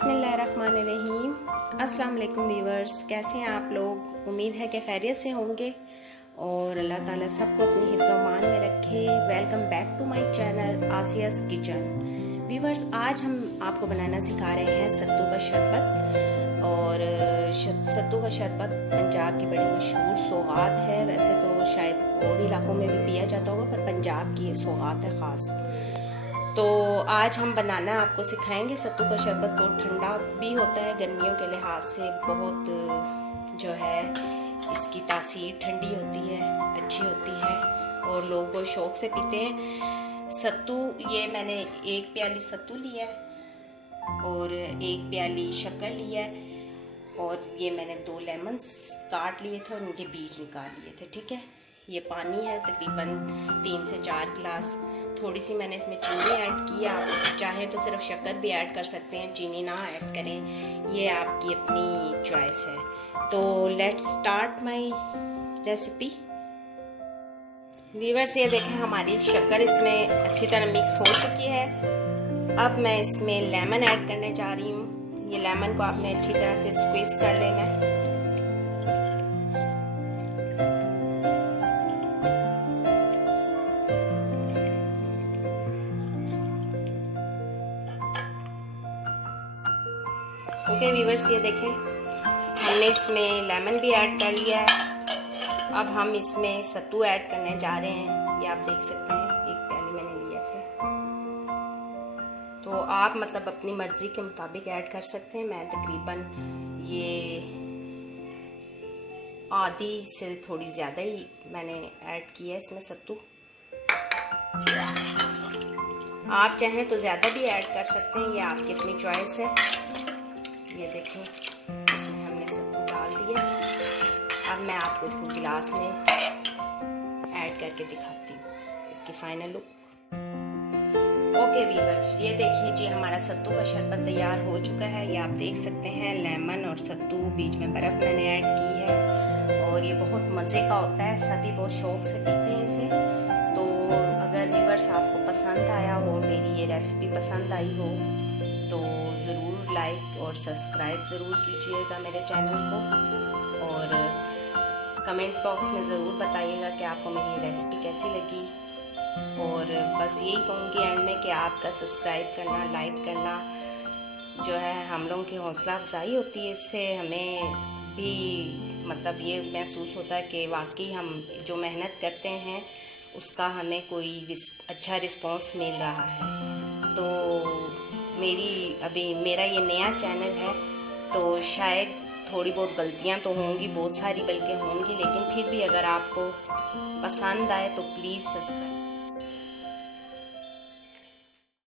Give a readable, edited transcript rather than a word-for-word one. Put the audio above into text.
बिस्मिल्लाहिर्रहमानिर्रहीम। अस्सलाम वालेकुम व्यूअर्स, कैसे हैं आप लोग। उम्मीद है कि खैरियत से होंगे और अल्लाह ताला सबको अपनी हिफ्ज़ मान में रखे। Welcome back to my channel Asiya's kitchen. Viewers, आज हम आपको बनाना सिखा रहे हैं सत्तू का शरबत। और सत्तू का शरबत पंजाब की बड़ी मशहूर सौगात है। वैसे तो शायद और इलाकों में भी पिया जाता होगा, पर पंजाब की ये सौगात है ख़ास। तो आज हम बनाना आपको सिखाएंगे सत्तू का शरबत। बहुत ठंडा भी होता है, गर्मियों के लिहाज से बहुत जो है इसकी तासीर ठंडी होती है, अच्छी होती है और लोग बहुत शौक से पीते हैं। सत्तू, ये मैंने 1 प्याली सत्तू लिया है और 1 प्याली शक्कर लिया है और ये मैंने 2 लेमन्स काट लिए थे और उनके बीज निकाल लिए थे। ठीक है, ये पानी है तकरीबन 3 से 4 गिलास। थोड़ी सी मैंने इसमें चीनी ऐड की। आप चाहें तो सिर्फ शक्कर भी ऐड कर सकते हैं, चीनी ना ऐड करें, ये आपकी अपनी चॉइस है। तो let's start my recipe. Viewers, ये देखें हमारी शक्कर इसमें अच्छी तरह मिक्स हो चुकी है। अब मैं इसमें लेमन ऐड करने जा रही हूँ। ये लेमन को आपने अच्छी तरह से स्क्वीज कर लेना है। ओके व्यूअर्स, ये देखें हमने इसमें लेमन भी ऐड कर लिया है। अब हम इसमें सत्तू ऐड करने जा रहे हैं। ये आप देख सकते हैं 1 प्याली मैंने लिया थे। तो आप मतलब अपनी मर्ज़ी के मुताबिक ऐड कर सकते हैं। मैं तकरीबन ये आधी से थोड़ी ज़्यादा ही मैंने ऐड किया है इसमें सत्तू। आप चाहें तो ज़्यादा भी ऐड कर सकते हैं, ये आपकी अपनी चॉइस है। ये देखें इसमें हमने सत्तू डाल दिया। अब मैं आपको इसको गिलास में ऐड करके दिखाती हूँ इसकी फाइनल लुक। ओके व्यूअर्स, ये देखिए जी हमारा सत्तू का शरबत तैयार हो चुका है। ये आप देख सकते हैं लेमन और सत्तू, बीच में बर्फ़ मैंने ऐड की है और ये बहुत मज़े का होता है। सभी बहुत शौक से पीते हैं इसे। तो अगर व्यूअर्स आपको पसंद आया हो, मेरी ये रेसिपी पसंद आई हो, तो ज़रूर लाइक और सब्सक्राइब ज़रूर कीजिएगा मेरे चैनल को और कमेंट बॉक्स में ज़रूर बताइएगा कि आपको मेरी रेसिपी कैसी लगी। और बस यही कहूँगी एंड में कि आपका सब्सक्राइब करना, लाइक करना जो है हम लोगों की हौसला अफजाई होती है। इससे हमें भी मतलब ये महसूस होता है कि वाकई हम जो मेहनत करते हैं उसका हमें कोई अच्छा रिस्पॉन्स मिल रहा है। तो मेरा ये नया चैनल है, तो शायद थोड़ी बहुत गलतियां तो होंगी, बहुत सारी बल्कि होंगी, लेकिन फिर भी अगर आपको पसंद आए तो प्लीज़ सब्सक्राइब